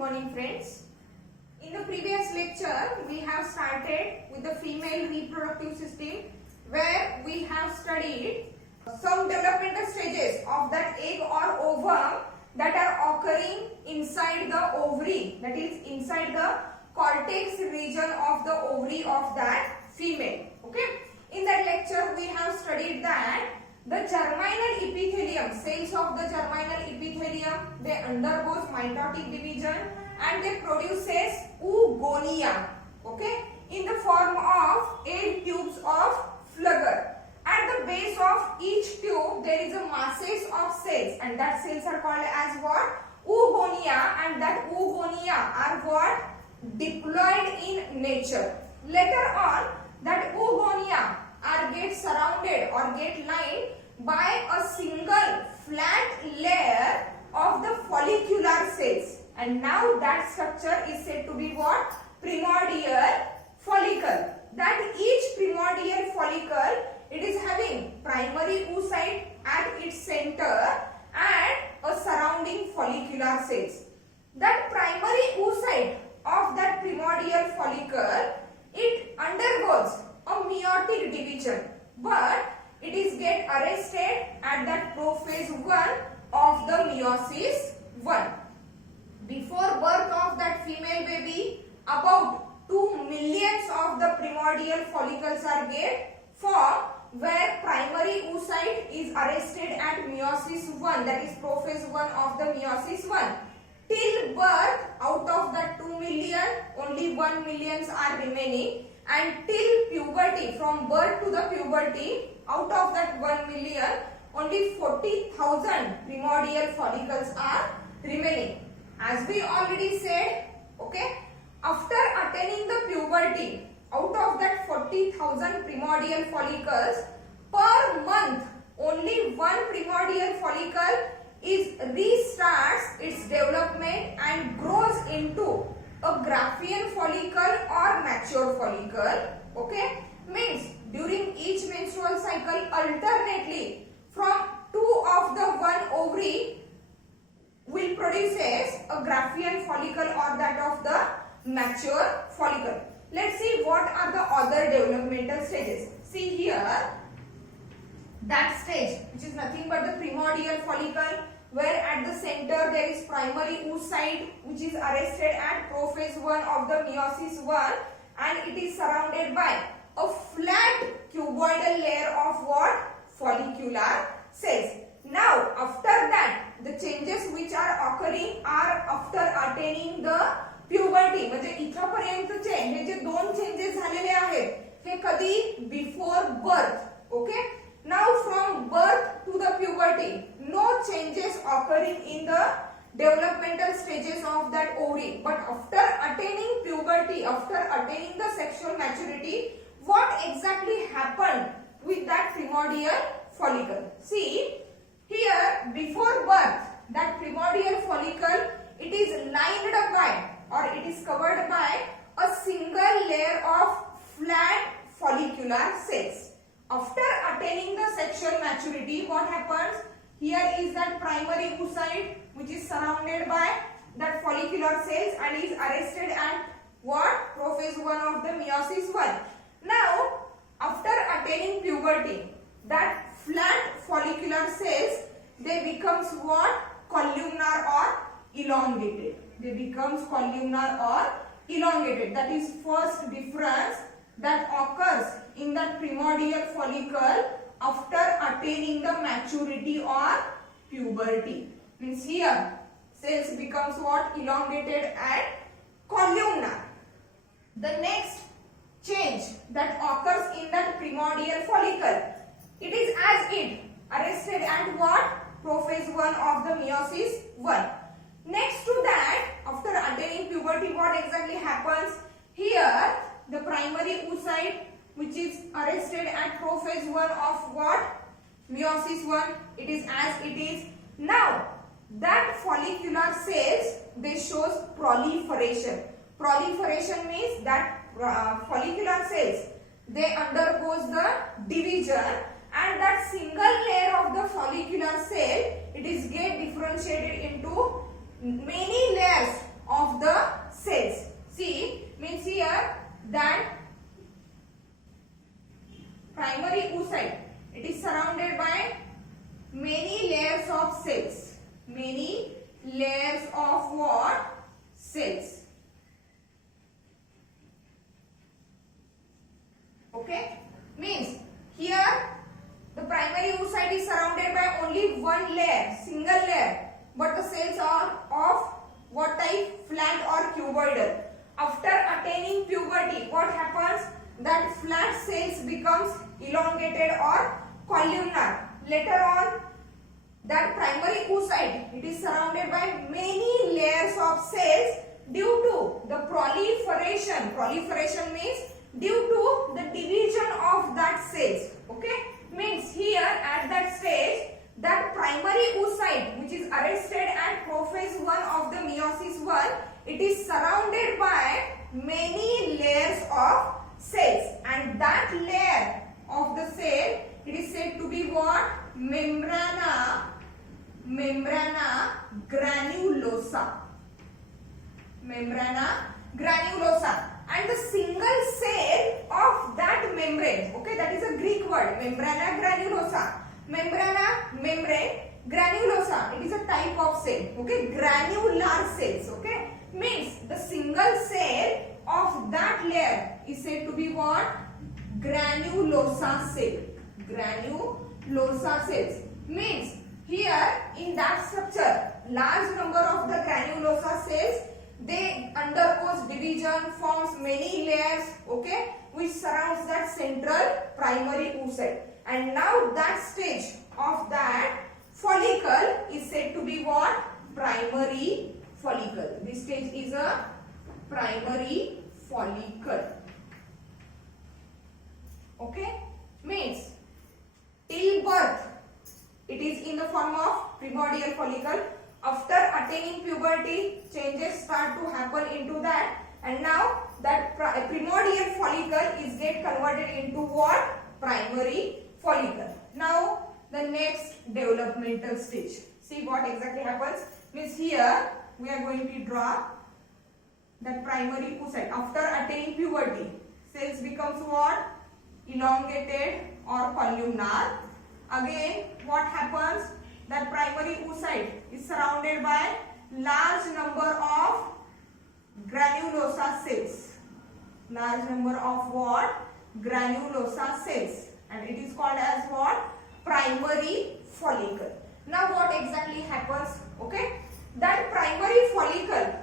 morning friends. In the previous lecture we have started with the female reproductive system where we have studied some developmental stages of that egg or ovum that are occurring inside the ovary, that is inside the cortex region of the ovary of that female. Okay. In that lecture we have studied that the germinal epithelium, cells of the germinal epithelium, they undergoes mitotic division and they produces oogonia, okay, in the form of 8 tubes of flagell. At the base of each tube there is a masses of cells and that cells are called as what? Oogonia, and that oogonia are what? Diploid in nature. Later on that oogonia are get surrounded or get lined by a single flat layer of the follicular cells, and now that structure is said to be what? Primordial follicle. That each primordial follicle, it is having primary oocyte at its center and a surrounding follicular cells. That primary oocyte of that primordial follicle, it undergoes a meiotic division, but it is get arrested at that prophase 1 of the meiosis 1. Before birth of that female baby, about 2 millions of the primordial follicles are get formed, where primary oocyte is arrested at meiosis 1, that is prophase 1 of the meiosis 1. Till birth, out of that 2 million, only 1 millions are remaining, and till puberty, from birth to the puberty, out of that 1 million, only 40,000 primordial follicles are remaining. As we already said, okay, after attaining the puberty, out of that 40,000 primordial follicles, per month, only one primordial follicle restarts its development and grows into a Graafian follicle or mature follicle. Okay, means during each menstrual cycle, alternately from 2 of the one ovary will produces a Graafian follicle or that of the mature follicle. Let's see what are the other developmental stages. See here, that stage which is nothing but the primordial follicle, where at the center there is primary oocyte which is arrested at prophase 1 of the meiosis 1, and it is surrounded by a flat cuboidal layer of what? Follicular cells. Now after that, the changes which are occurring are after attaining the puberty. म्हणजे इथपर्यंतचे हे जे दोन changes झालेले आहेत हे कधी? Before birth. Okay. Now from birth to the puberty, no changes occurring in the developmental stages of that ovary. But after attaining puberty, after attaining the sexual maturity, what exactly happened with that primordial follicle? See, here before birth, that primordial follicle, it is lined by or it is covered by a single layer of flat follicular cells. After attaining the sexual maturity, what happens? Here is that primary oocyte which is surrounded by that follicular cells and is arrested at what? Prophase 1 of the meiosis 1. Now, after attaining puberty, that flat follicular cells, they becomes what? Columnar or elongated. They becomes columnar or elongated. That is first difference that occurs in that primordial follicle after attaining the maturity or puberty. Means here cells becomes what? Elongated and columnar. The next change that occurs in that primordial follicle, it is as it arrested at what? Prophase 1 of the meiosis 1. Next to that, after attaining puberty, what exactly happens? Here the primary oocyte which is arrested at prophase 1 of what? Meiosis 1, it is as it is. Now that follicular cells, they shows proliferation. Proliferation means that follicular cells, they undergoes the division, and that single layer of the follicular cell, it is get differentiated into many layers of layers of what? Cells. Okay, means here the primary oocyte is surrounded by only one layer, single layer, but the cells are of what type? Flat or cuboidal. After attaining puberty, what happens? That flat cells becomes elongated or columnar. Later on, that primary oocyte, it is surrounded by many layers of cells due to the proliferation. Proliferation means due to the division of that cells. Okay, means here at that stage, that primary oocyte, which is arrested at prophase 1 of the meiosis 1, it is surrounded by many layers of cells, and that layer of the cell, it is said to be what? Membrana granulosa. Membrana granulosa. And the single cell of that membrane, okay, that is a Greek word, membrana granulosa. Membrane granulosa, it is a type of cell, okay, granular cells, okay, means the single cell of that layer is said to be what? Granulosa cell. Granulosa cells means here in that structure, large number of the granulosa cells, they undergoes division, forms many layers, okay, which surrounds that central primary oocyte. And now that stage of that follicle is said to be what? Primary follicle. This stage is a primary follicle. Okay, means till birth it is in the form of primordial follicle. After attaining puberty, changes start to happen into that, and now that primordial follicle is get converted into what? Primary follicle. Now the next developmental stage. See what exactly happens. Means here we are going to draw that primary oocyte. After attaining puberty, cells becomes what? Elongated or columnar. Again, what happens? That primary oocyte is surrounded by large number of granulosa cells. Large number of what? Granulosa cells. And it is called as what? Primary follicle. Now what exactly happens? Okay, that primary follicle,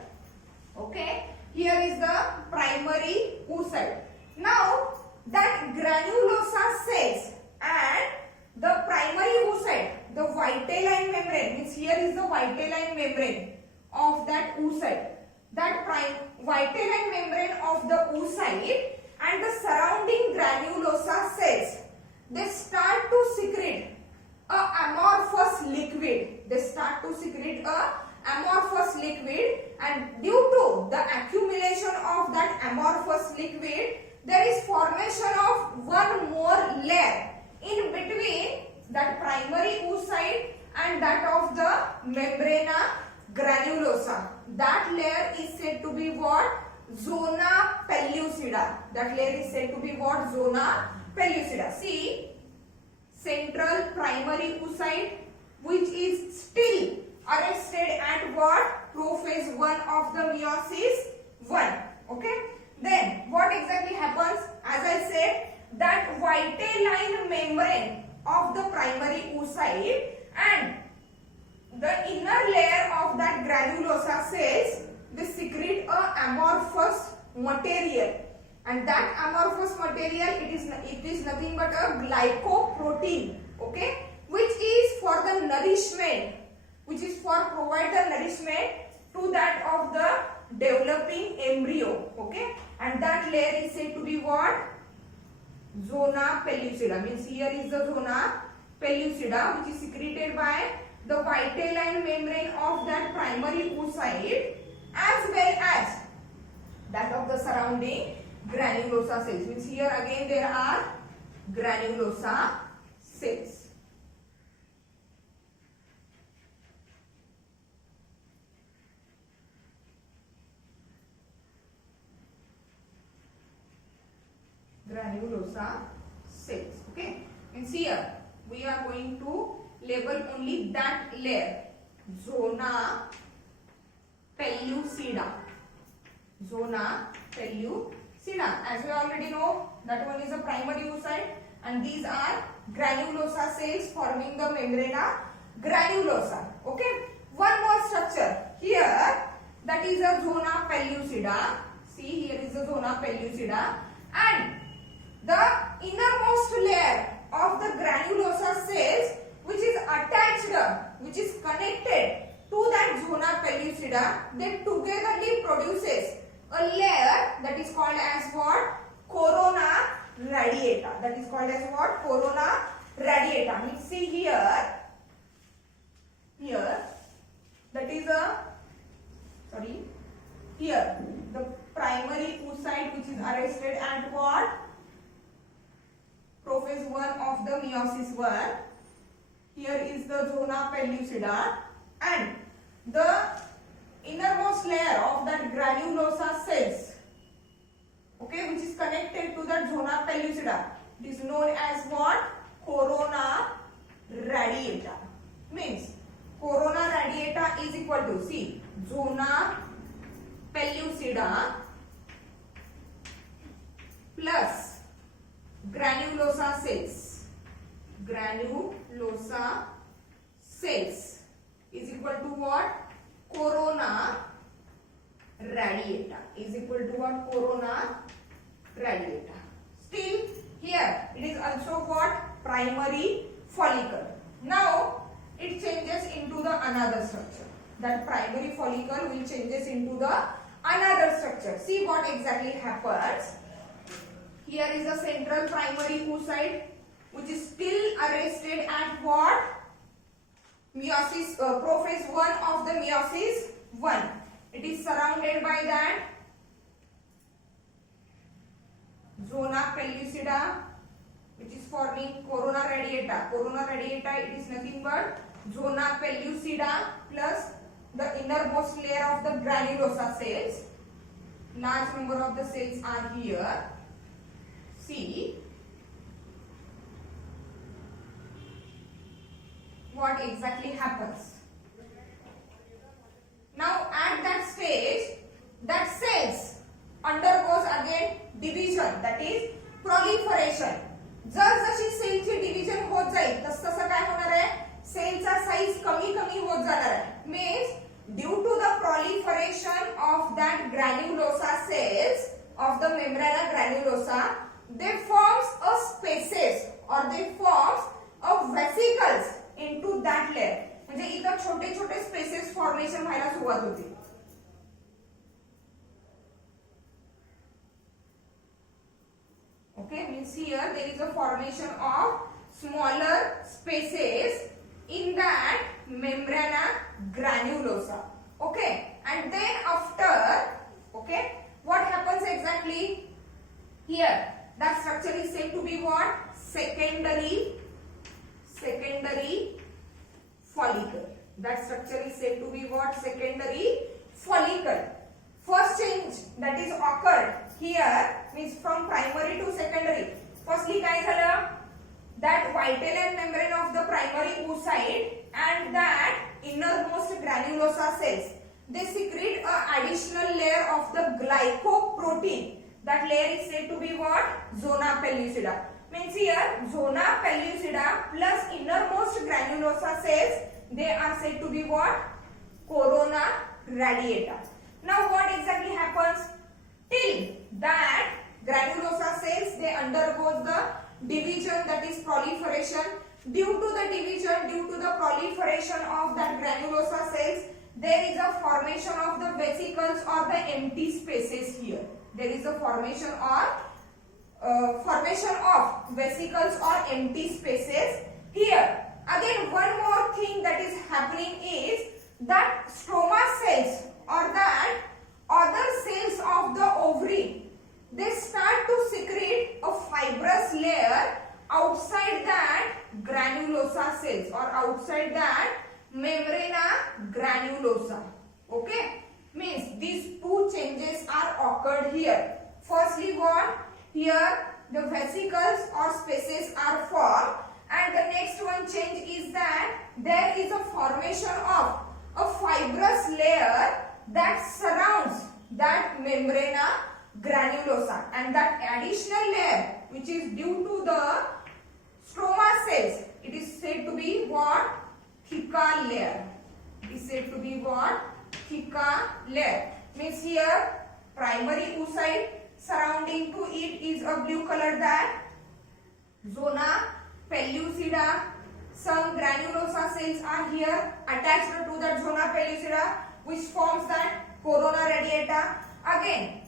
okay, here is the primary oocyte. Now that granulosa cells and the primary oocyte, the vitelline membrane, means here is the vitelline membrane of that oocyte. That vitelline membrane of the oocyte and the surrounding granulosa cells, they start to secrete a amorphous liquid. They start to secrete a amorphous liquid, and due to the accumulation of that amorphous liquid, there is formation of one more layer in between that primary oocyte and that of the membrana granulosa. That layer is said to be what? Zona pellucida. That layer is said to be what? Zona pellucida. See, central primary oocyte, which is still arrested at what? Prophase 1 of the meiosis 1. Okay. Then what exactly happens? As I said, that vitelline membrane of the primary oocyte and the inner layer of that granulosa cells, they secrete a amorphous material, and that amorphous material, it is nothing but a glycoprotein, okay, which is for the nourishment, which is for provide the nourishment to that of the developing embryo, okay, and that layer is said to be what? Zona pellucida. Means here is the zona pellucida, which is secreted by the vitelline membrane of that primary oocyte as well as that of the surrounding granulosa cells. Means here again there are granulosa cells. Granulosa cells. Okay. Means here we are going to label only that layer, zona pellucida. Zona pellucida. As we already know, that one is a primary oocyte and these are granulosa cells forming the membrana granulosa. Okay. One more structure here, that is a zona pellucida. See, here is the zona pellucida, and the innermost layer of the granulosa cells which is attached, which is connected to that zona pellucida, they togetherly produces a layer that is called as what? Corona radiata. That is called as what? Corona radiata. Means see here, that is a, here the primary oocyte which is arrested at what? Prophase 1 of the meiosis 1. Here is the zona pellucida, and the innermost layer of that granulosa cells, okay, which is connected to that zona pellucida, it is known as what? Corona radiata. Means corona radiata is equal to, see, zona pellucida plus granulosa cells. Granulosa cells is equal to what? Corona radiata. Is equal to what? Corona radiata. Still here it is also what? Primary follicle. Now it changes into the another structure. That primary follicle will changes into the another structure. See what exactly happens. Here is a central primary oocyte which is still arrested at what? Meiosis, prophase 1 of the meiosis 1. It is surrounded by that zona pellucida which is forming corona radiata. Corona radiata, it is nothing but zona pellucida plus the innermost layer of the granulosa cells. Large number of the cells are here. See what exactly happens. Now at that stage, that cells undergoes again division, that is proliferation. जर जशी सेलची division होत जाईल तसं काय होणार आहे? सेलचा size कमी कमी होत जाणार आहे. Means due to the proliferation of that granulosa cells of the membrana granulosa, they forms a spaces or they forms a vesicles into that layer. म्हणजे इथं छोटे छोटे स्पेसेस फॉर्मेशन व्हायला सुरुवात होते. Okay, means here there is a formation of smaller spaces in that membrana granulosa. Okay, and then after, okay, what happens exactly here? That structure is said to be what? Secondary follicle. That structure is said to be what? Secondary follicle. First change that is occurred here means from primary to secondary. Firstly काय झालं? That vitelline membrane of the primary oocyte and that innermost granulosa cells, they secrete a additional layer of the glycoprotein. That layer is said to be what? Zona pellucida. Means here zona pellucida plus innermost granulosa cells, they are said to be what? Corona radiata. Now what exactly happens? Till that granulosa cells, they undergo the division, that is proliferation. Due to the division, due to the proliferation of that granulosa cells, there is a formation of the vesicles or the empty spaces here. There is a formation of vesicles or empty spaces here. Again, one more thing that is happening is that stroma cells or that other cells of the ovary, they start to secrete a fibrous layer outside that granulosa cells or outside that membrana granulosa. Okay, means these two changes are occurred here. Firstly, what? Here the vesicles or spaces are formed, and the next one change is that there is a formation of a fibrous layer that additional layer which is due to the stroma cells, it is said to be what? Theca layer. It is said to be what? Theca layer. Means here primary oocyte, surrounding to it is a blue color, that zona pellucida. Some granulosa cells are here attached to that zona pellucida, which forms that corona radiata. Again,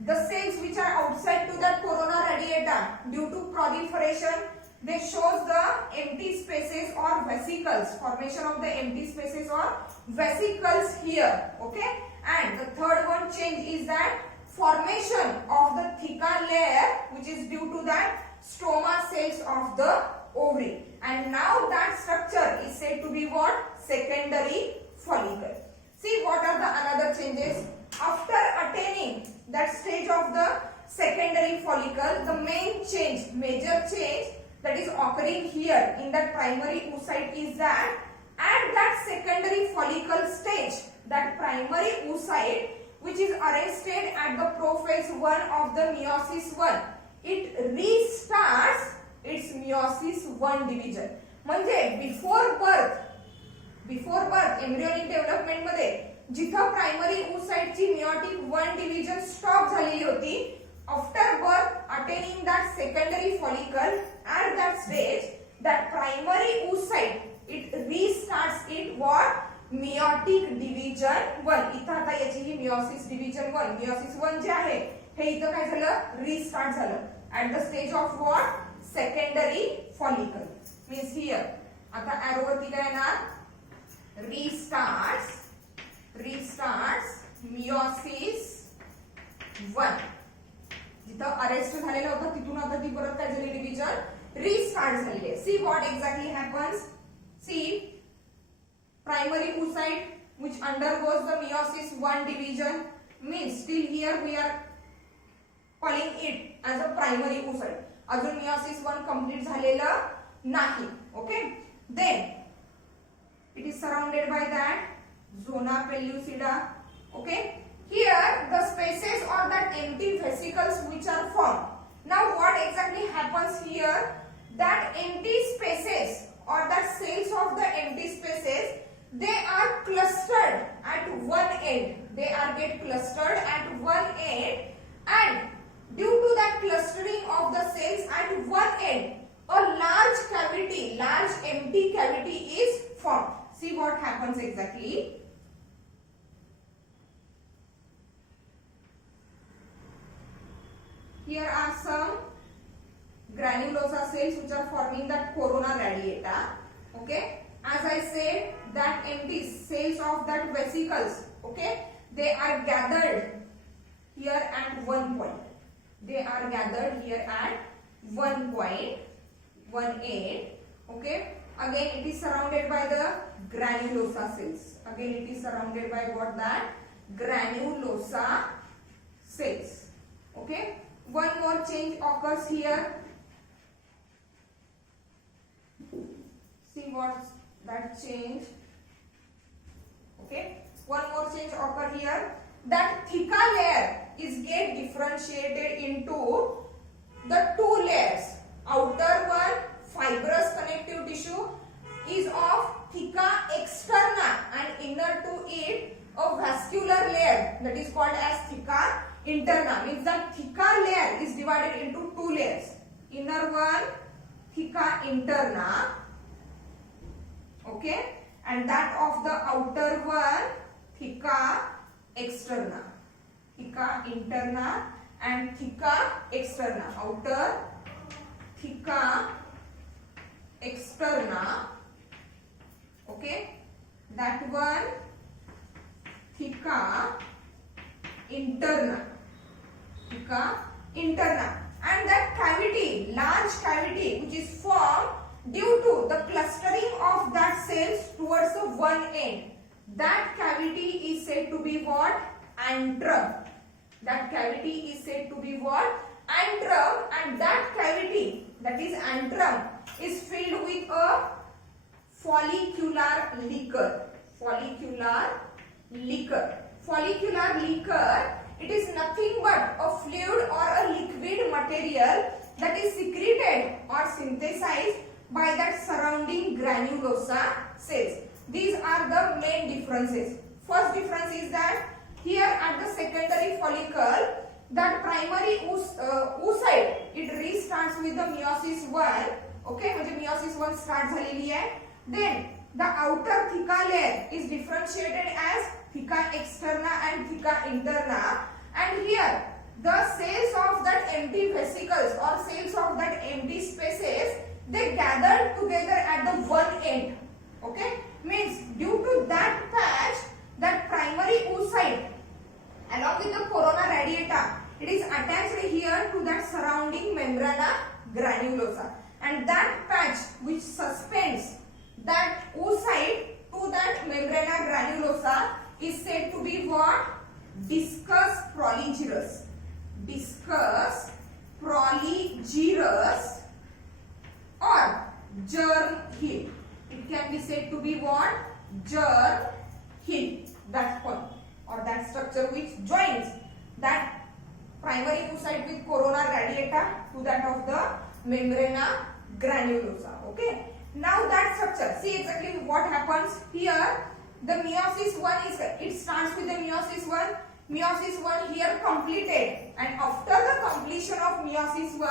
the cells which are outside to that corona radiata, due to proliferation, they shows the empty spaces or vesicles, formation of the empty spaces or vesicles here. Okay, and the third one change is that formation of the theca layer, which is due to that stroma cells of the ovary. And now that structure is said to be what? Secondary follicle. See what are the another changes. After attaining that stage of the secondary follicle, the main change, major change that is occurring here in that primary oocyte is that at that secondary follicle stage, that primary oocyte which is arrested at the prophase 1 of the meiosis 1, it restarts its meiosis 1 division. म्हणजे before birth embryonic development मध्ये जिथं primary oocyteची meiotic 1 division stop झालेली होती, after birth attaining that secondary follicle at that stage, that primary oocyte it restarts it what? Meiotic division 1. इथं आता याची ही meiosis division 1, meiosis 1 जे आहे हे इथं काय झालं? रिस्टार्ट झालं at the stage of what? Secondary follicle. Means here आता arrow वरती काय येणार? restarts meiosis 1. जिथं अरेस्ट झालेलं होतं तिथून आता ती परत काय झाली? डिव्हिजन रिस्टार्ट झाली आहे. See what exactly happens. See primary oocyte which undergoes the meiosis 1 division, means still here we are calling it as a primary oocyte. अजून meiosis 1 complete झालेलं नाही. Okay, then it is surrounded by that zona pellucida. Okay, here the spaces or that empty vesicles which are formed. Now what exactly happens here? That empty spaces or that cells of the empty spaces, they are clustered at one end. They are get clustered at one end, and due to that clustering of the cells at one end, a large cavity, large empty cavity is formed. See what happens exactly. Here are some granulosa cells which are forming that corona radiata. Okay, as I said, that empty cells of that vesicles, okay, they are gathered here at one point. They are gathered here at one point, one end. Okay, again it is surrounded by the granulosa cells. Again it is surrounded by what? That granulosa cells. Okay, one more change occurs here. See what's that change. Okay, one more change occur here. That theca layer is get differentiated into the two layers. Outer one, fibrous connective tissue, is of theca externa, and inner to it a vascular layer that is called as theca interna. Means that theca layer is divided into two layers. Inner one, theca interna. Okay, and that of the outer one, theca externa. Theca interna and theca externa. Outer theca externa. Okay, that one theca interna. Theca interna, and that cavity, large cavity which is formed due to the clustering of that cells towards the one end, that cavity is said to be what? Antrum. That cavity is said to be what? Antrum, and that cavity, that is antrum, is filled with a follicular liquor. Follicular liquor. follicular liquor, it is nothing but a fluid or a liquid material that is secreted or synthesized by that surrounding granulosa cells. These are the main differences. First difference is that here at the secondary follicle, that primary oocyte, it restarts with the meiosis 1. Okay, म्हणजे meiosis 1 start झालेली आहे. Then the outer theca layer is differentiated as theca externa and theca interna, and here the cells of that empty vesicles or cells of that empty spaces, they gathered together at the one end. Okay, means due to that patch, that primary oocyte along with the corona radiata, it is attached here to that surrounding membrana granulosa, and that patch which suspends that oocyte to that membrana granulosa is said to be what? Discus proligerus. Discus proligerus or germ hill. It can be said to be what? Germ hill. That point or that structure which joins that primary oocyte with corona radiata to that of the membrana granulosa. Okay. Now that structure, see exactly what happens here. The meiosis 1 is, it starts with the meiosis 1. Meiosis 1 here completed, and after the completion of meiosis 1,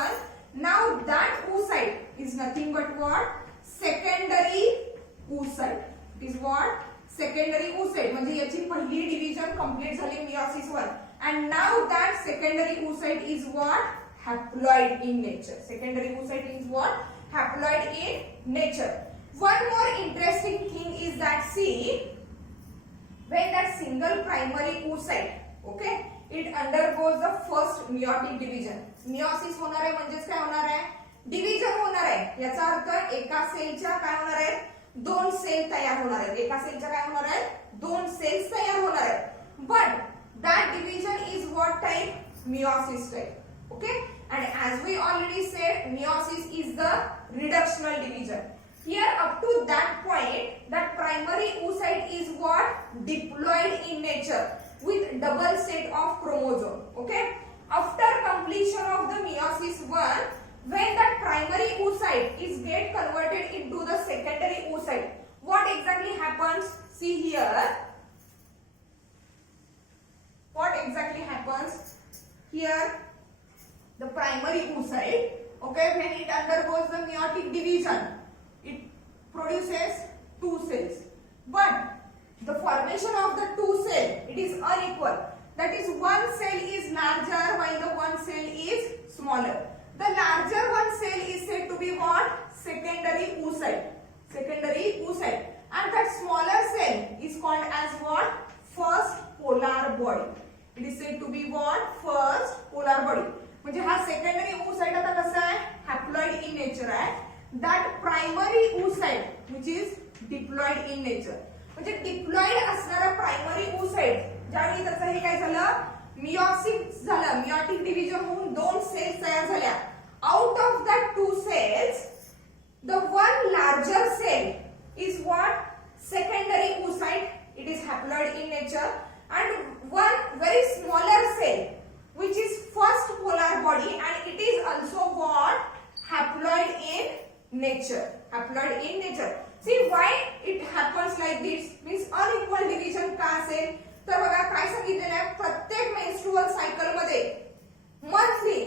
now that oocyte is nothing but what? Secondary oocyte. It is what? Secondary oocyte. म्हणजे याची पहिली division complete झाली meiosis 1, and now that secondary oocyte is what? Haploid in nature. Secondary oocyte is what? Haploid in nature. One more interesting thing is that, see, when that single primary oocyte, okay, it undergoes the first meiotic division. Meiosis होणार आहे म्हणजेच काय होणार आहे? Division होणार आहे. याचा अर्थ एका सेलच्या काय होणार आहे? दोन सेल तयार होणार आहेत. एका सेलच्या काय होणार आहे? दोन सेल्स तयार होणार आहेत. But that division is what type? Meiosis type. Okay, and as we already said, meiosis is the reductional division. Here up to that point, that primary oocyte is what? Diploid in nature with double set of chromosome. Okay, after completion of the meiosis 1, when that primary oocyte is get converted into the secondary oocyte, what exactly happens? See here. What exactly happens? Here, the primary oocyte, okay, when it undergoes the meiotic division, it produces two cells. But the formation of the two cell, it is unequal. That is, one cell is larger while the one cell is smaller. The larger one cell is said to be what? Secondary oocyte. Secondary oocyte. And that smaller cell is called as what? First polar body. It is said to be what? First polar body. म्हणजे हा secondary oocyte आता कसा आहे? Haploid in nature आहे. That primary oocyte which is diploid in nature. म्हणजे diploid असणारा primary oocyte ज्यावेळी त्याचं हे काय झालं? मियोसिस झालं. मियोटिक डिव्हिजन होऊन दोन सेल्स तयार झाल्या. Out of that two cells, the one larger cell is what? Secondary oocyte. It is haploid in nature. And one very smaller cell which is first polar body, and it is also what? Haploid in nature. Haploid in nature. See why it happens like this? Means unequal division का असेल? तर बघा काय सांगितलेलं आहे, प्रत्येक menstrual cycle मध्ये monthly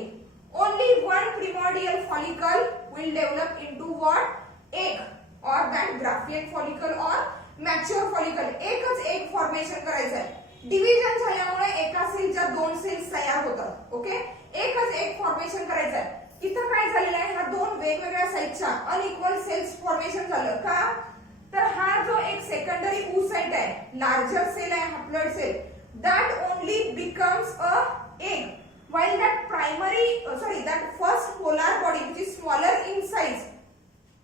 only one primordial follicle will develop into what? Egg or that Graafian follicle or mature follicle. एकच एक फॉर्मेशन करायचं आहे. डिव्हिजन झाल्यामुळे एका सेलच्या दोन सेल्स तयार होतात. ओके, एकच एक फॉर्मेशन करायचं आहे. इथं काय झालेलं आहे, ह्या दोन वेगवेगळ्या साईजच्या अनइक्वल सेल्स फॉर्मेशन झालं का? तर हा जो एक सेकंडरी oocyte आहे, लार्जर सेल आहे, haploid cell, that only becomes a egg, while that that first polar body which is smaller in size,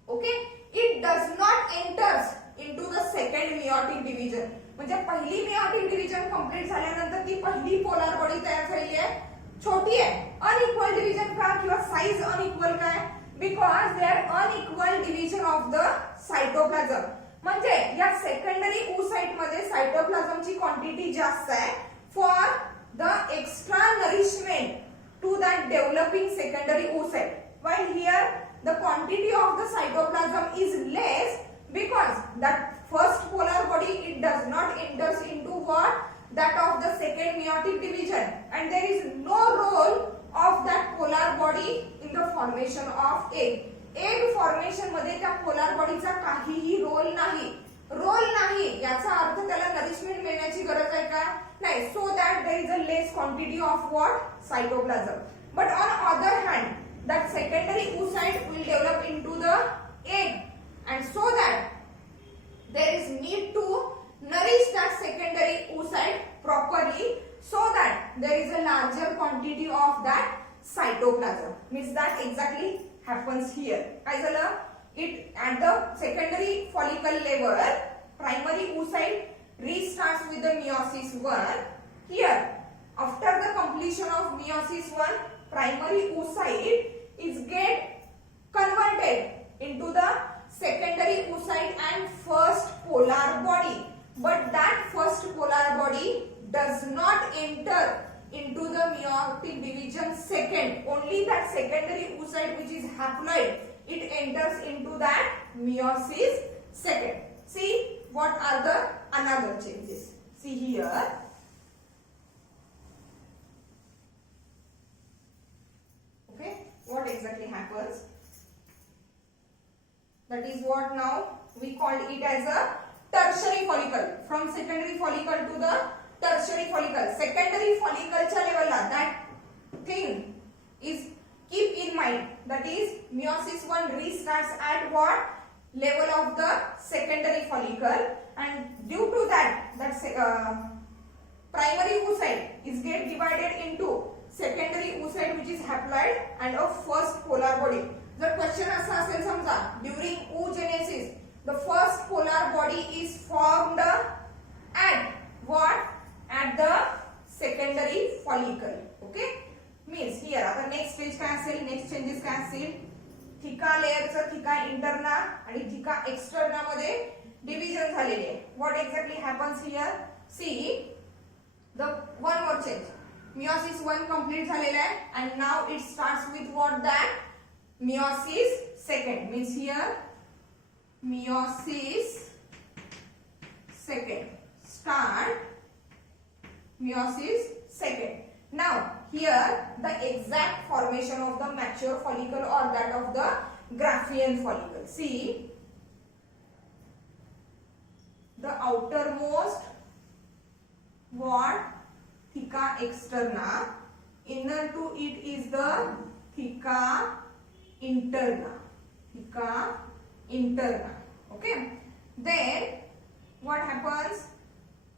okay, it does not enters into the second meiotic division. म्हणजे पहिली meiotic division complete झाल्यानंतर ती पहिली polar body तयार झालेली आहे, छोटी आहे. अनइक्वल डिव्हिजन का किंवा साइज अनइक्वल काय? Because they are unequal division of the cytoplasm. म्हणजे या सेकंडरी oocyte मध्ये सायटोप्लाझमची क्वांटिटी जास्त आहे for the extra nourishment to that developing secondary oocyte, while here the quantity of the cytoplasm is less because that first polar body it does not enters into what that of the second meiotic division, and there is no role of that polar body in the formation of egg. Egg formation मध्ये त्या polar बॉडीचा काहीही role नाही याचा अर्थ त्याला nourishment मिळण्याची गरज आहे का नाही, so that there is a less quantity of what cytoplasm. But on other hand that secondary oocyte will develop into the egg, and so that there is need to nourish that secondary oocyte properly so that there is a larger quantity of that cytoplasm. Means that exactly happens here. काय झालं, it at the secondary follicle level primary oocyte restarts with the meiosis 1. Here after the completion of meiosis 1 primary oocyte is get converted into the secondary oocyte and first polar body, but that first polar body does not enter into the meiotic division second. Only that secondary oocyte which is haploid it enters into that meiosis second. See what are the another changes. See here. Okay, what exactly happens? That is what now we call it as a tertiary follicle. From secondary follicle to the tertiary follicle. Secondary follicle च्या लेवलला that thing is keep in mind, that is meiosis 1 restarts at what level of the secondary follicle, and due to that primary oocyte is get divided into secondary oocyte which is haploid and a first polar body. जर question असा असेल समजा during oogenesis the first polar body is formed at what at the secondary follicle. Okay, means here आता next stage काय असेल, next changes काय असतील, थिका लेयरचं थिका इंटरना आणि थिका एक्सटर्ना मध्ये डिव्हिजन झालेले आहे. what exactly happens here? See the one more change, meiosis 1 complete झालेला आहे and now it starts with what that meiosis second. Means here meiosis second start meiosis second. Now here the exact formation of the mature follicle or that of the Graafian follicle. See the outermost what theca externa, inner to it is the theca interna. Theca interna. Okay, then what happens,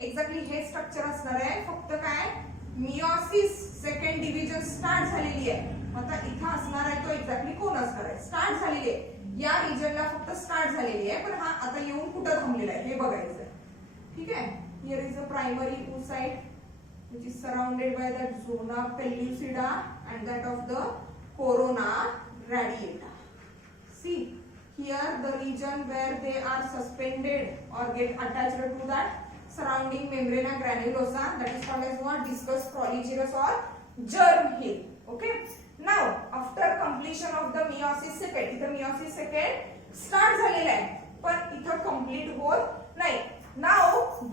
exactly हे structure असणार आहे, फक्त काय meiosis second division start झालेली आहे. आता इथं असणार आहे तो एक्झॅक्टली कोण असणार आहे, स्टार्ट झालेली आहे या रिजनला फक्त स्टार्ट झालेली आहे, पण हा आता येऊन कुठं थांबलेला आहे हे बघायचं आहे. ठीक आहे, here is a primary oocyte which is surrounded by that zona pellucida and that of the corona radiata. See here the region where they are suspended or get attached to that surrounding membrana granulosa, that is called as what, discus proligerus or germ hill. Okay, now after completion of the meiosis second, इथं meiosis second start झालेला आहे पण इथं complete होत नाही. Now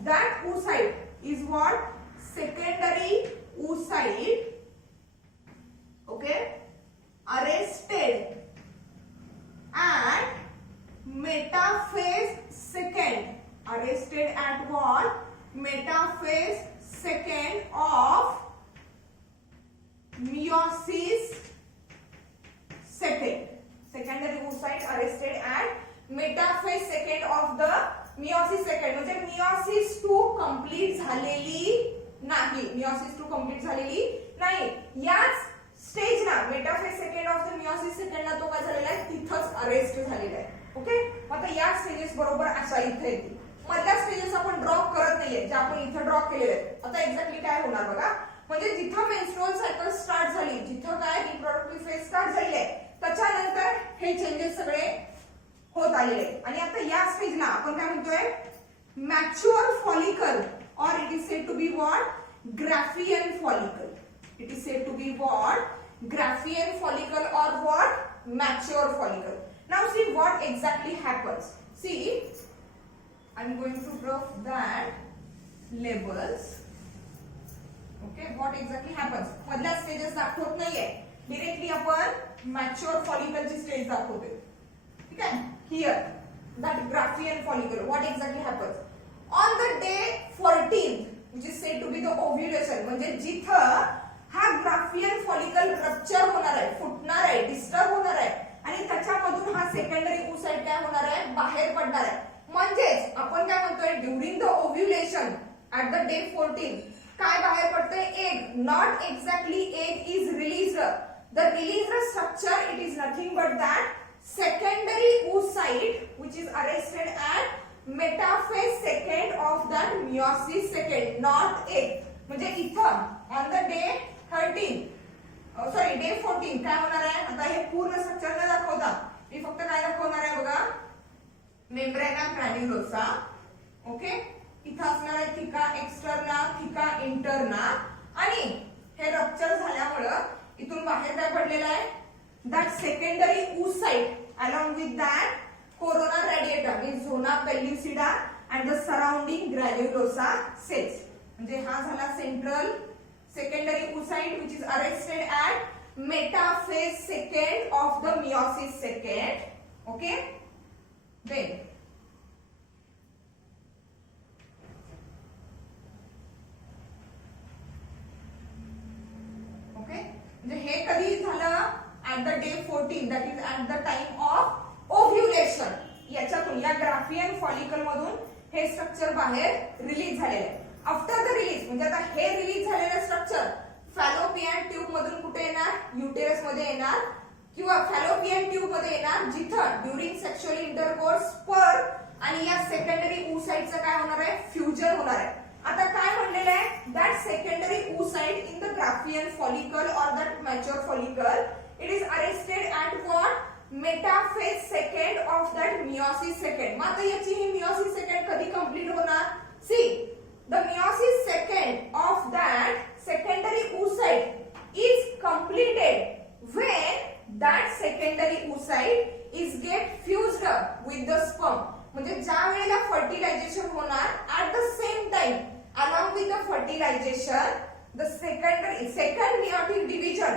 that oocyte is what, secondary oocyte. Okay, arrested at metaphase second. Arrested at what, metaphase second of meiosis second. Secondary oocyte arrested at metaphase second of the meiosis second. म्हणजे meiosis 2 complete झालेली नाही, meiosis 2 complete झालेली नाही. याच स्टेजला metaphase second of the meiosis second ला तो काय झालेला आहे, तिथंच अरेस्ट झालेला आहे. ओके, आता या स्टेजेस बरोबर अशा इथे येतील. मधल्या स्टेजेस आपण ड्रॉ करत नाहीये, जे आपण इथे ड्रॉ केलेले आहेत. आता एक्झॅक्टली काय होणार बघा, म्हणजे जिथं मेन्स्ट्रुअल सायकल स्टार्ट झाली, जिथं काय रिप्रोडक्टिव्ह फेज स्टार्ट झालेली आहे, त्याच्यानंतर हे चेंजेस सगळे होत होत आलेले आहे. आणि आता या स्टेजला आपण काय म्हणतोय, mature follicle or it is said to be what, Graafian follicle. It is said to be what, Graafian follicle or what, mature follicle. Now see what exactly happens. See, I am going to draw that labels. Okay, what exactly happens. मधल्या stages दाखवत नाहीये, directly आपण mature follicle ची stage दाखवतोय. ठीक आहे, here that Graafian follicle, what exactly happens on the day 14th, which is said to be the ovulation. म्हणजे जिथं हा Graafian follicle रप्चर होणार आहे, फुटणार आहे, डिस्टर्ब होणार आहे आणि त्याच्यामधून हा सेकंडरी oocyte काय होणार आहे, बाहेर पडणार आहे. म्हणजेच आपण काय म्हणतोय, during the ovulation at the day 14 काय बाहेर पडतंय, egg. Not exactly egg is released. The released structure it is nothing but that secondary oocyte which is arrested at metaphase second of that meiosis second, not egg. म्हणजे इथं on the day 13 sorry day 14 काय होणार आहे, आता हे पूर्ण structure न दाखवता मी फक्त काय दाखवणार आहे बघा, मेम्ब्रेना ग्रॅन्युलोसा. ओके, इथं असणार आहे थिका एक्सटर्ना, थिका इंटरना आणि हे रप्चर झाल्यामुळे इथून बाहेर काय पडलेलं आहे, that secondary oocyte along with that corona radiata means zona pellucida and the surrounding granulosa cells. म्हणजे हा झाला central secondary oocyte which is arrested at metaphase second of the meiosis second. Okay, then okay, म्हणजे हे कधी झालं, at the day 14, that is at the time of ovulation. याच्यातून या Graafian follicle मधून हे structure बाहेर रिलीज झालेले आहे. आफ्टर द रिलीज म्हणजे आता हे रिलीज झालेलं स्ट्रक्चर फॅलोपियन ट्यूब मधून कुठे येणार, युटेरस मध्ये येणार किंवा फॅलोपियन ट्यूब मध्ये येणार, जिथं ड्यूरिंग सेक्शुअल इंटरकोर्स स्पर्म आणि या सेकंडरी oocyteचं काय होणार आहे, फ्युजन होणार आहे. आता काय म्हणलेलं आहे, that secondary oocyte in the Graafian follicle or that mature follicle it is arrested at what, metaphase second of that meiosis second. मग आता याची ही meiosis second कधी कंप्लीट होणार, see the meiosis second of that secondary oocyte is completed when that secondary oocyte is get fused up with the sperm. म्हणजे ज्या वेळेला fertilisation होणार at the same time along with the fertilization the second meiotic division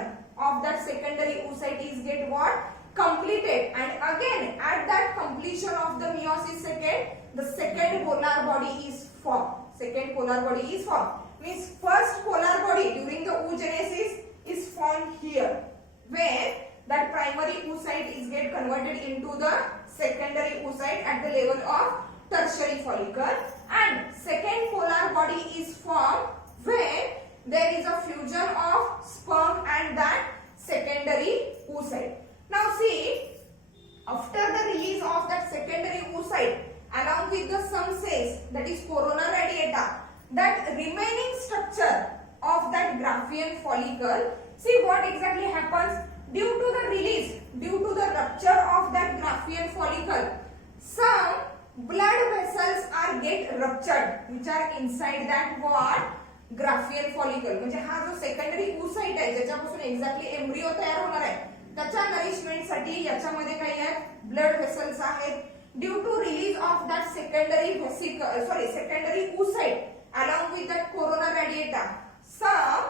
of that secondary oocyte is get what, completed, and again at that completion of the meiosis second the second polar body is formed. Second polar body is formed means first polar body during the oogenesis is formed here where that primary oocyte is get converted into the secondary oocyte at the level of tertiary follicle, and second polar body is formed where there is a fusion of sperm and that secondary oocyte. Now see, after the release of that secondary oocyte along with the some cells that is corona radiata, that remaining structure of that Graafian follicle, see what exactly happens due to the release, due to the rupture of that Graafian follicle, some blood vessels are get ruptured which are inside that what, Graafian follicle. म्हणजे हा जो secondary oocyte आहे ज्याच्यापासून exactly embryo तयार होणार आहे त्याच्या nourishment साठी याच्यामध्ये काही आहे, ब्लड व्हेसल्स आहेत. Due to release of that secondary oocyte along with that corona radiata, some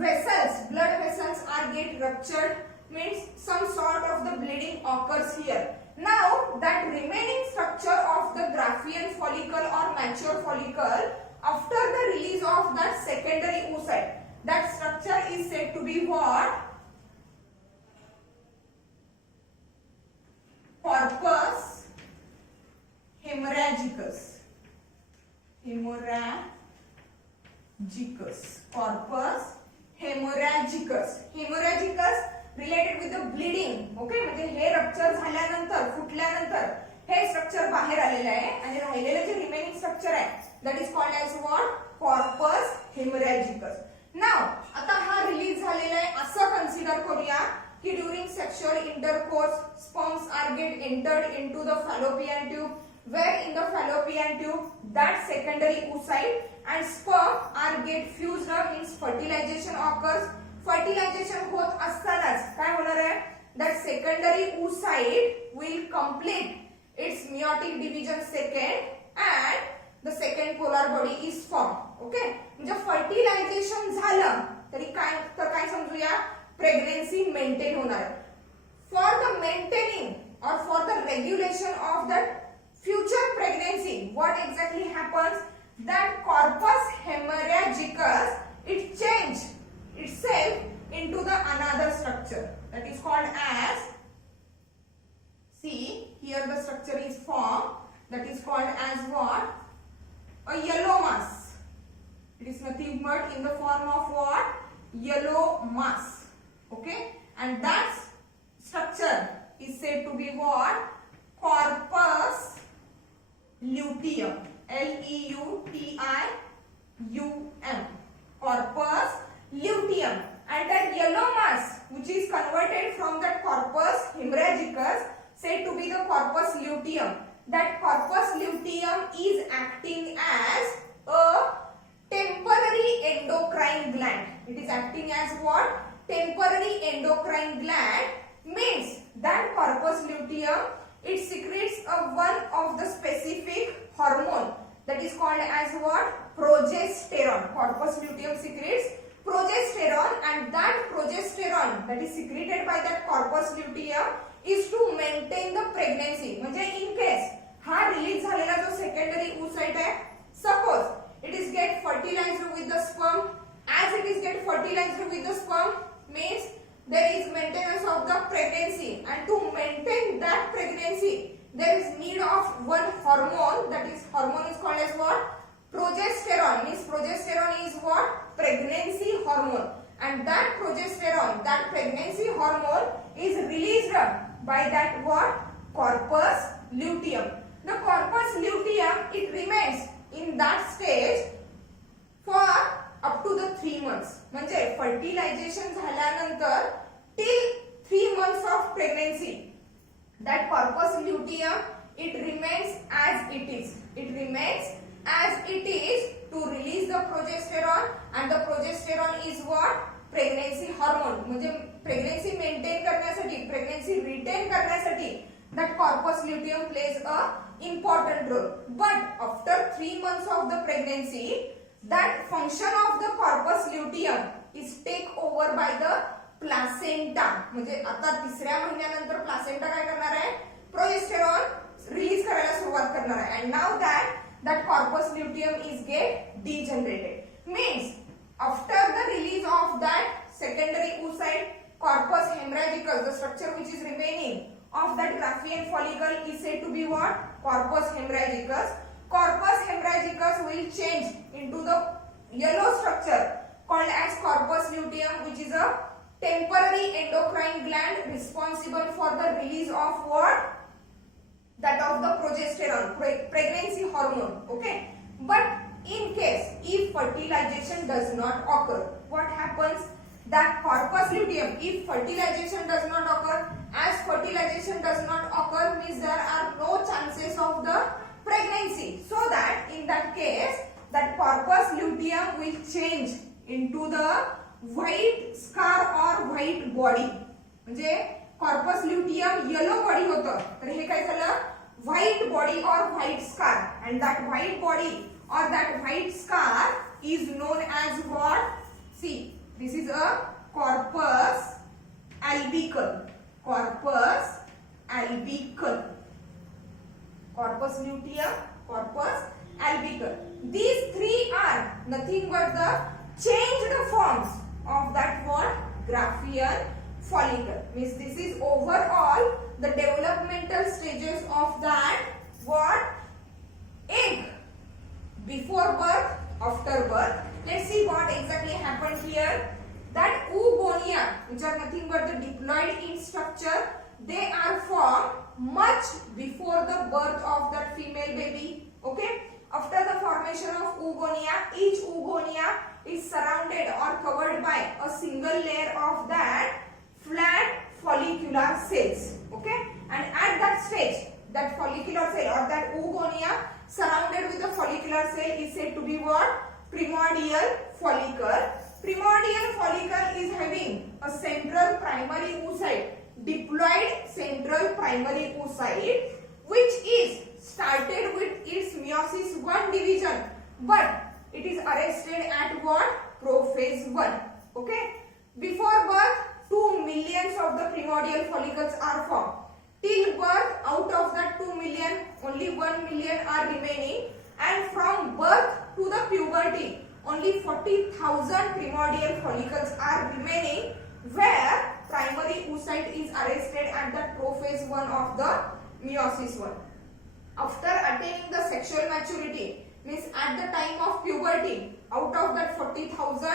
vessels, blood vessels are get ruptured means some sort of the bleeding occurs here. Now that remaining structure of the Graafian follicle or mature follicle after the release of that secondary oocyte, that structure is said to be what, corpus hemorrhagicus. Corpus hemorrhagicus. Hemorrhagicus related with the bleeding. Okay, म्हणजे हे rupture झाल्यानंतर फुटल्यानंतर हे structure बाहेर आलेलं आहे आणि राहिलेलं जे remaining structure आहे that is called as what, corpus hemorrhagicus. Now आता हा रिलीज झालेला आहे असं कन्सिडर करूया कि during sexual intercourse sperms are get entered into the fallopian tube, where in the fallopian tube that secondary oocyte and sperm are get fused up, means fertilization occurs. Fertilization होत असतानाच काय होणार आहे, that secondary oocyte will complete its meiotic division second and the second polar body is formed. Okay, म्हणजे fertilisation झालं तरी काय समजूया, प्रेग्नेन्सी मेंटेन होणार. फॉर द मेंटेनिंग और for the regulation of that future pregnancy, what exactly happens, that corpus hemorrhagicus it change itself into the another structure that is called as, see here the structure is formed, that is called as what, a yellow mass. It is nothing but in the form of what, yellow mass. Okay, and that structure is said to be what, corpus luteum, L-E-U-T-I-U-M, corpus luteum. And that yellow mass which is converted from that corpus hemorrhagicus said to be the corpus luteum. That corpus luteum is acting as a temporary endocrine gland. It is acting as what, temporary endocrine gland, means that corpus luteum it secretes one of the specific hormone that is called as what, progesterone. Corpus luteum secretes progesterone, and that progesterone that is secreted by that corpus luteum is to maintain the pregnancy. म्हणजे in case हा release झालेला जो secondary oocyte आहे, suppose it is get fertilized with the sperm, as it is get fertilized with the sperm means there is maintenance of the pregnancy, and to maintain that pregnancy there is need of one hormone, that is hormone is called as what, progesterone. Means progesterone is what, pregnancy hormone, and that progesterone, that pregnancy hormone is released by that what, corpus luteum. The corpus luteum it remains in that stage for up to the 3 months. म्हणजे fertilization झाल्यानंतर till 3 months of pregnancy that corpus luteum it remains as it is. It remains as it is to release the progesterone, and the progesterone is what, pregnancy hormone. म्हणजे pregnancy maintain करण्यासाठी, pregnancy retain करण्यासाठी that corpus luteum plays a important role. But after 3 months of the pregnancy, that function of the corpus luteum is take over by the placenta. म्हणजे आता तिसऱ्या महिन्यानंतर placenta काय करणार आहे, प्रोजेस्टेरॉन रिलीज करायला सुरुवात करणार आहे. And now that corpus luteum is get degenerated. Means after the release of that secondary oocyte, corpus hemorrhagicus, the structure which is remaining of that Graafian follicle is said to be what, corpus hemorrhagicus. Corpus hemorrhagicus will change into the yellow structure called as corpus luteum, which is a temporary endocrine gland responsible for the release of what, that of the progesterone, pregnancy hormone. Okay, but in case if fertilization does not occur, what happens, that corpus luteum, if fertilization does not occur, as fertilization does not occur means there are no chances of the pregnancy, so that in that case that corpus luteum will change into the white scar or white body. म्हणजे corpus luteum yellow body होतं, तर हे काय झालं, white body or white scar, and that white body or that white scar is known as what, see this is a corpus albicans. Corpus albicans, corpus luteum, corpus albicans. These three are nothing but the changed forms of that what, Graafian follicle. Means this is overall the developmental stages of that what, egg, before birth, after birth. Let's see what exactly happened here. That oogonia, which are nothing but the diploid in structure, they are formed much before the birth of that female baby. Okay, after the formation of oogonia, each oogonia is surrounded or covered by a single layer of that flat conia surrounded with the follicular cell is said to be what? Primordial follicle. Primordial follicle is having a central primary oocyte, diploid central primary oocyte, which is started with its meiosis 1 division, but it is arrested at what? Prophase 1. Okay. Before birth, 2 millions of the primordial follicles are formed. Till birth, out of that 2 million, only 1 million are remaining, and from birth to the puberty, only 40,000 primordial follicles are remaining, where primary oocyte is arrested at the prophase 1 of the meiosis 1. After attaining the sexual maturity, means at the time of puberty, out of that 40,000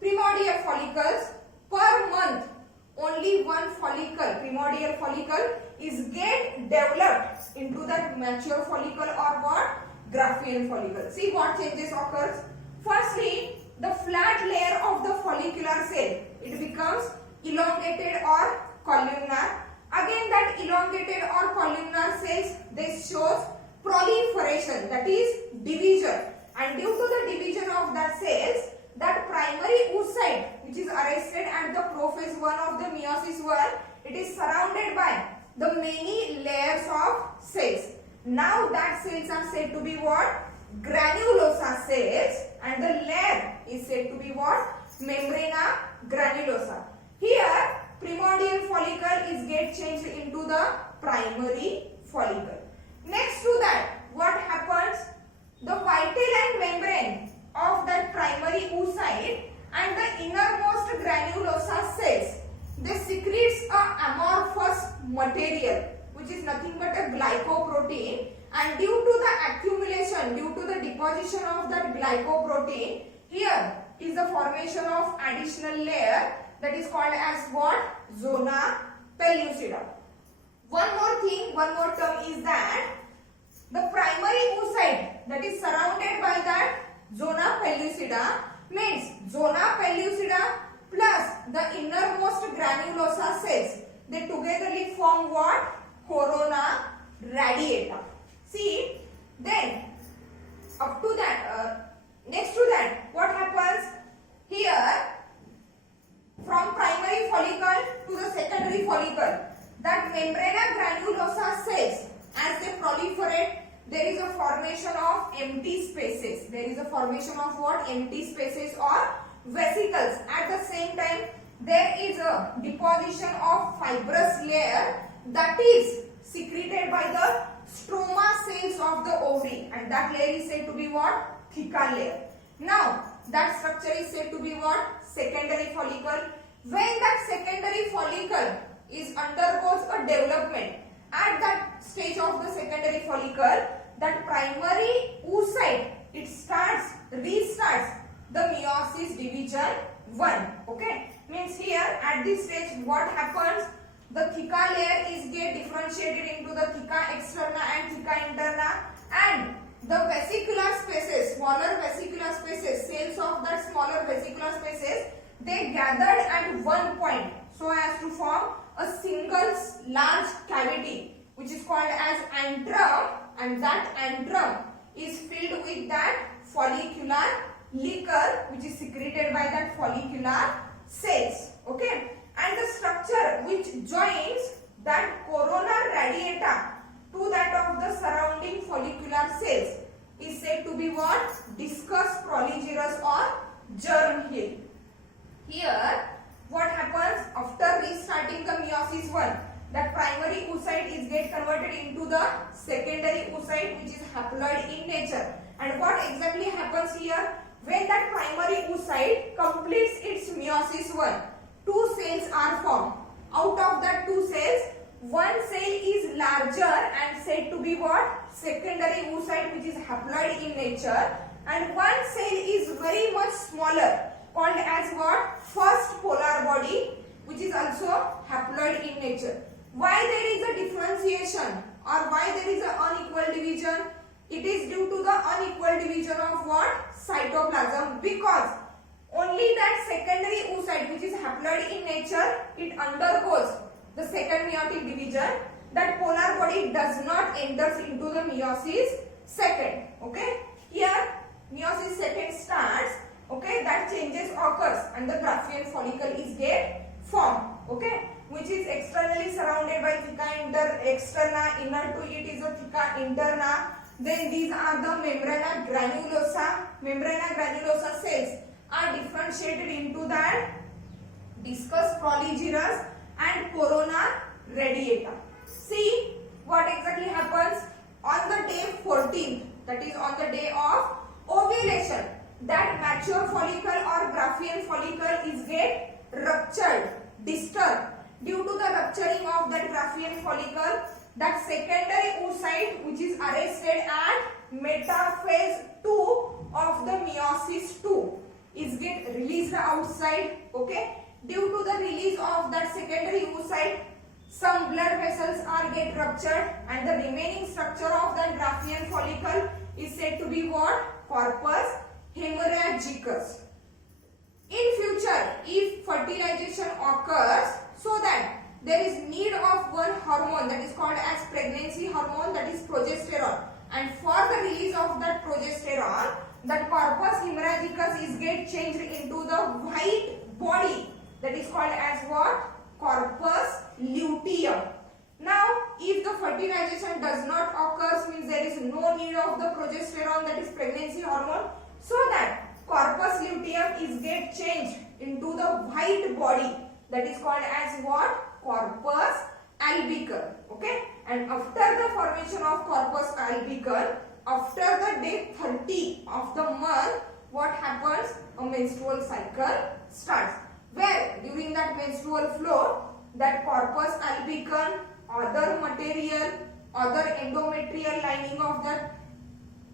primordial follicles, per month only one follicle, primordial follicle, is get developed into that mature follicle or what? Graafian follicle. See what changes occurs. Firstly, the flat layer of the follicular cell, it becomes elongated or columnar. Again, that elongated or columnar cells, this shows proliferation, that is division, and due to the division of that cells, that primary oocyte which is arrested at the prophase 1 of the meiosis 1, it is surrounded by the many layers of cells. Now that cells are said to be what? Granulosa cells, and the layer is said to be what? Membrana granulosa. Here primordial follicle is get changed into the primary follicle. Next to that, what happens? The vitelline membrane of that primary oocyte and the innermost granulosa cells, they secretes a amorphous material which is nothing but a glycoprotein, and due to the accumulation, due to the deposition of that glycoprotein, here is the formation of additional layer that is called as what? Zona pellucida. One more term is that the primary oocyte that is surrounded by that zona pellucida means zona pellucida plus the innermost granulosa cells, they togetherly form what? Corona radiata. See, then up to that, next to that, what happens? Here, from primary follicle to the secondary follicle, that membrana granulosa cells, as they proliferate, there is a formation of empty spaces. There is a formation of what? Empty spaces or vesicles. At the same time, there is a deposition of fibrous layer that is secreted by the stroma cells of the ovary, and that layer is said to be what? Theca layer. Now, that structure is said to be what? Secondary follicle. When that secondary follicle is undergoes a development, at that stage of the secondary follicle, that primary oocyte, it restarts the meiosis division 1. Okay, means here at this stage what happens? The theca layer is get differentiated into the theca externa and theca interna, and the vesicular spaces, smaller vesicular spaces, cells of that smaller vesicular spaces, they gathered at one point so as to form a single large cavity which is called as antrum, and that antrum is filled with that follicular liquor which is secreted by that follicular cells. Okay, and the structure which joins that corona radiata to that of the surrounding follicular cells is said to be what? Discus proligerus or germ hill. Here, what happens after restarting the meiosis 1? That primary oocyte is get converted into the secondary oocyte which is haploid in nature. And what exactly happens here? When that primary oocyte completes its meiosis 1, 2 cells are formed. Out of that 2 cells, one cell is larger and said to be what? Secondary oocyte which is haploid in nature, and one cell is very much smaller called as what? First polar body which is also haploid in nature. Why there is a differentiation or why there is an unequal division? It is due to the unequal division of what? Cytoplasm, because only that secondary oocyte which is haploid in nature, it undergoes the second meiotic division. That polar body does not enter into the meiosis second. Okay, here meiosis second starts. Okay, that changes occurs and the Graafian follicle is get formed. Okay, which is externally surrounded by theca externa, inner to it is a theca interna. Then these are the membrana granulosa. Membrana granulosa cells are differentiated into that discus proligerus and corona radiata. See what exactly happens on the day 14th, that is on the day of ovulation. That mature follicle or Graafian follicle is get ruptured, disturbed. Due to the rupturing of that Graafian follicle, that secondary oocyte which is arrested at metaphase 2 of the meiosis 2 is get released outside. Okay, due to the release of that secondary oocyte, some blood vessels are get ruptured and the remaining structure of the Graafian follicle is said to be what? Corpus hemorrhagicus. In future, if fertilization occurs, so that there is need of one hormone that is called as pregnancy hormone, that is progesterone, and for the release of that progesterone, that corpus hemorrhagicus is get changed into the white body, that is called as what? Corpus luteum. Now, if the fertilization does not occur, means there is no need of the progesterone, that is pregnancy hormone, so that corpus luteum is get changed into the white body, that is called as what? Corpus albicans. Okay, and after the formation of corpus albicans, after the day 30 of the month, what happens? A menstrual cycle starts, where during that menstrual flow, that corpus albicans, other material, other endometrial lining of the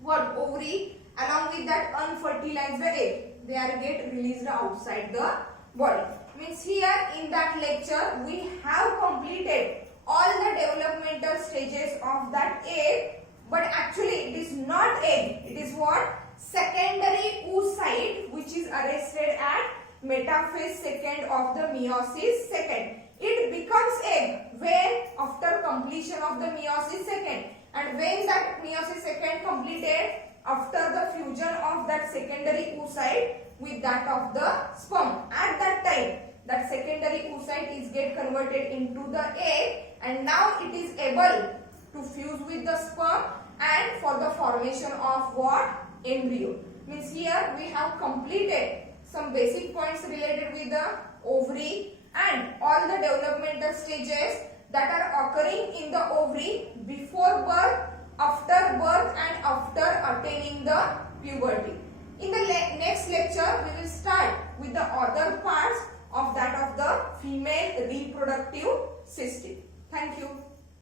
what? Ovary, along with that unfertilized egg, they are get released outside the body. Means here in that lecture we have completed all the developmental stages of that egg, but actually it is not egg, it is what? Secondary oocyte which is arrested at metaphase second of the meiosis second. It becomes egg when after completion of the meiosis second, and when that meiosis second completed, after the fusion of that secondary oocyte with that of the sperm, at that time that secondary oocyte is get converted into the egg, and now it is able to fuse with the sperm and for the formation of what? Embryo. Means here we have completed some basic points related with the ovary and all the developmental stages that are occurring in the ovary before birth, after birth and after attaining the puberty. In the next lecture we will start with the other parts of that of the female reproductive system. Thank you.